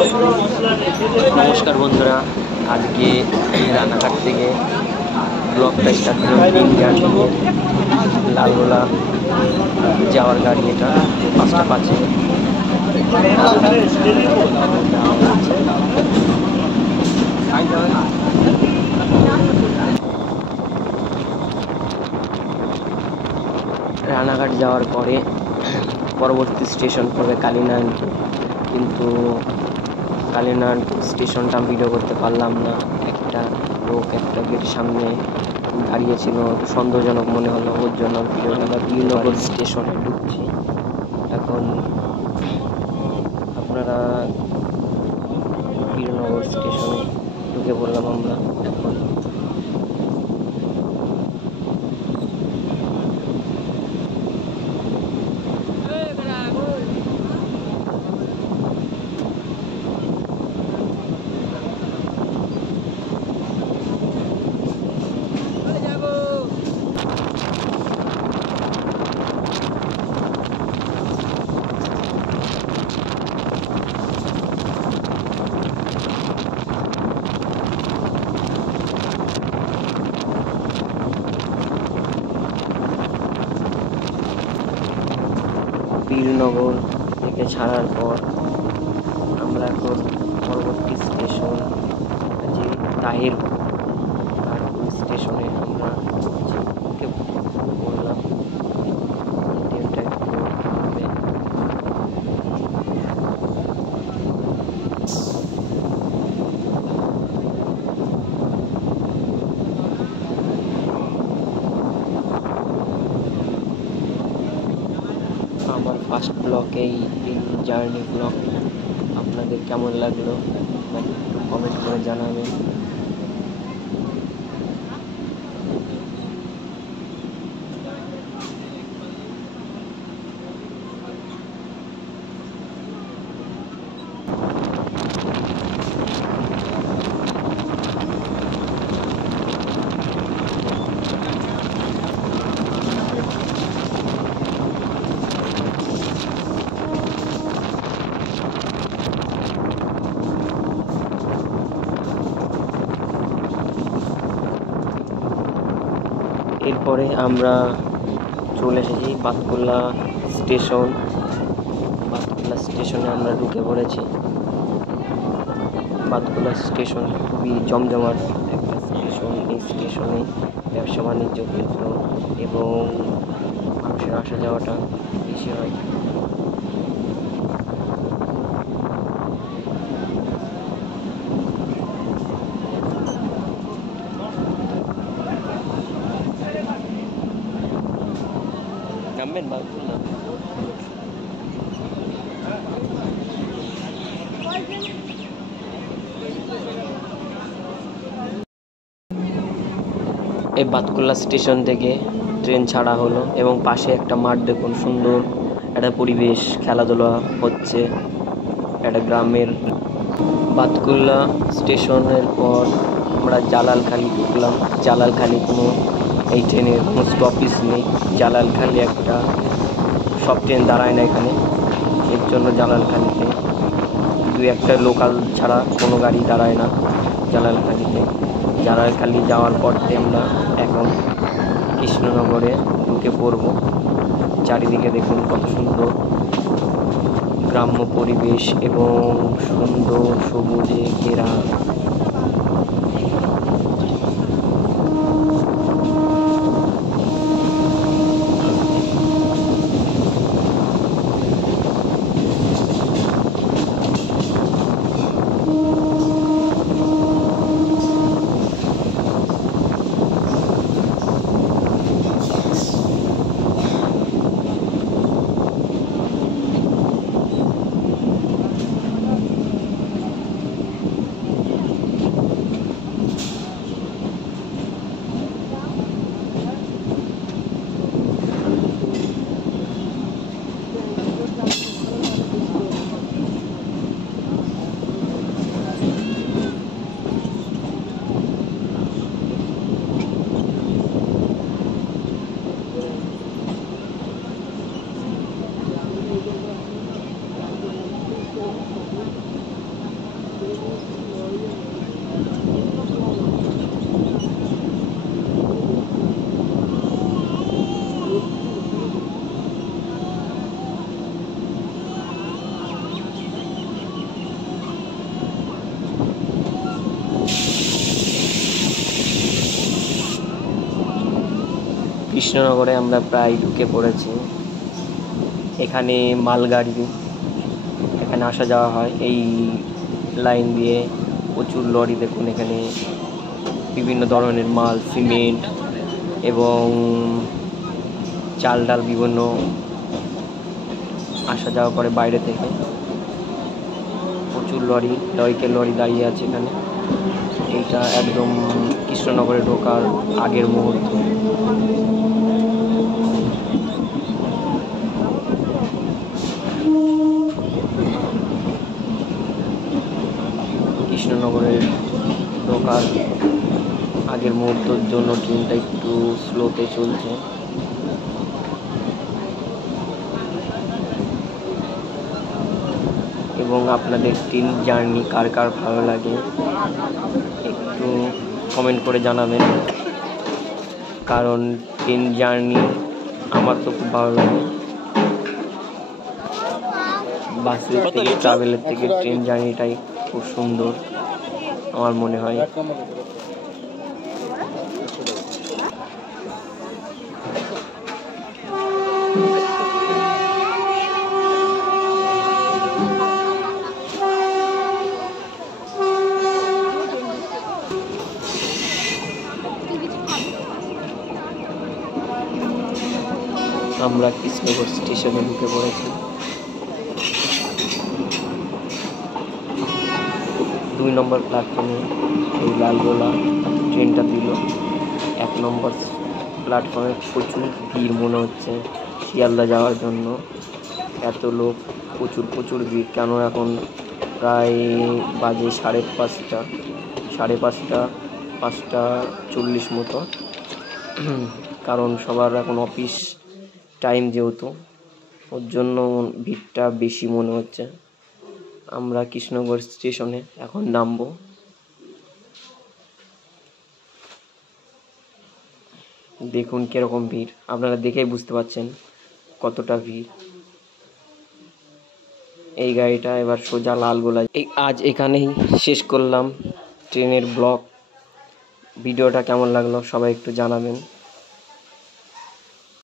নমস্কার বন্ধুরা, আজকে রানাঘাট থেকে ব্লগটা স্টার্ট করলাম। লালগোলা যাওয়ার গাড়ি, এটা 5টা 5-এ রানাঘাট যাওয়ার পরে পরবর্তী স্টেশন পড়বে কালীনারায়ণপুর, কিন্তু কালীনারায়ণপুর স্টেশনটা ভিডিও করতে পারলাম না। একটা লোক একটা গেটের সামনে দাঁড়িয়েছিল, সন্দেহজনক মনে হলো, ওর জন্য ভিডিওটা। আমরা বীরনগর স্টেশনে ঢুকছি এখন। আপনারা বীরনগর স্টেশনে ঢুকে পড়লাম আমরা এখন। বীরনগর থেকে ছাড়ার পর আমরা এখন পরবর্তী স্টেশন যে তাহিরপুর স্টেশনে আমরা বললাম। ট্রেনটা একটু থামবে। আমার ফার্স্ট ব্লগ, এই জার্নি ব্লগ আপনাদের কেমন লাগলো একটু কমেন্ট করে জানাবেন। এরপরে আমরা চলে এসেছি বাতকুল্লা স্টেশন। বাতকুল্লা স্টেশনে আমরা ঢুকে পড়েছি। বাতকুল্লা স্টেশন খুবই জমজমাট একটা স্টেশন। এই স্টেশনে ব্যবসা বাণিজ্য ক্ষেত্র এবং মানুষের আসা যাওয়াটা বেশি হয়। নামবেন বাতকুল্লা? এই বাতকুল্লা স্টেশন থেকে ট্রেন ছাড়া হলো এবং পাশে একটা মাঠ দেখুন, সুন্দর একটা পরিবেশ, খেলাধুলা হচ্ছে একটা গ্রামের। বাতকুল্লা স্টেশনের পর আমরা জালালখালি ঢুকলাম। জালালখালি কোনো এই ট্রেনের কোনো স্টপেজ নেই। জালালখালি একটা, সব ট্রেন দাঁড়ায় না এখানে, এর জন্য জালালখালিতে দু একটা লোকাল ছাড়া কোনো গাড়ি দাঁড়ায় না জালালখালিতে। জালালখালি যাওয়ার পর আমরা এখন কৃষ্ণনগরে ঢুকে পড়ব। চারিদিকে দেখুন কত সুন্দর গ্রাম্য পরিবেশ এবং সুন্দর সবুজে ঘেরা। কৃষ্ণনগরে আমরা প্রায় ঢুকে পড়েছি। এখানে মালগাড়ি, এখানে আসা যাওয়া হয় এই লাইন দিয়ে। প্রচুর লরি দেখুন, এখানে বিভিন্ন ধরনের মাল, সিমেন্ট এবং চাল ডাল বিভিন্ন আসা যাওয়া করে বাইরে থেকে। প্রচুর লরি দাঁড়িয়ে আছে এখানে। এইটা একদম কৃষ্ণনগরে ঢোকার আগের মুহূর্ত। কৃষ্ণনগরে ঢোকার আগের মুহূর্তের জন্য ট্রেনটা একটু স্লোতে চলছে। এবং আপনাদের ট্রেন জার্নি কার কার ভালো লাগে একটু কমেন্ট করে জানাবেন, কারণ ট্রেন জার্নি আমার তো খুব ভালো লাগে। বাসের থেকে, ট্রাভেলের থেকে ট্রেন জার্নিটাই খুব সুন্দর আমার মনে হয়। আমরা কৃষ্ণনগর স্টেশনে ঢুকে পড়েছি। 2 নম্বর প্ল্যাটফর্মে এই লালগোলা ট্রেনটা দিল। 1 নম্বর প্ল্যাটফর্মে প্রচুর ভিড় মনে হচ্ছে শিয়ালদা যাওয়ার জন্য। এত লোক, প্রচুর ভিড়। কেন এখন প্রায় বাজে 5:30, 5:40 মতো, কারণ সবার এখন অফিস টাইম যেহেতু, ওর জন্য ভিড়টা বেশি মনে হচ্ছে। আমরা কৃষ্ণনগর স্টেশনে এখন নামবো। দেখুন কিরকম ভিড়, আপনারা দেখেই বুঝতে পারছেন কতটা ভিড়। এই গাড়িটা এবার সোজা লালগোলা। আজ এখানেই শেষ করলাম ট্রেনের ব্লগ। ভিডিওটা কেমন লাগলো সবাই একটু জানাবেন।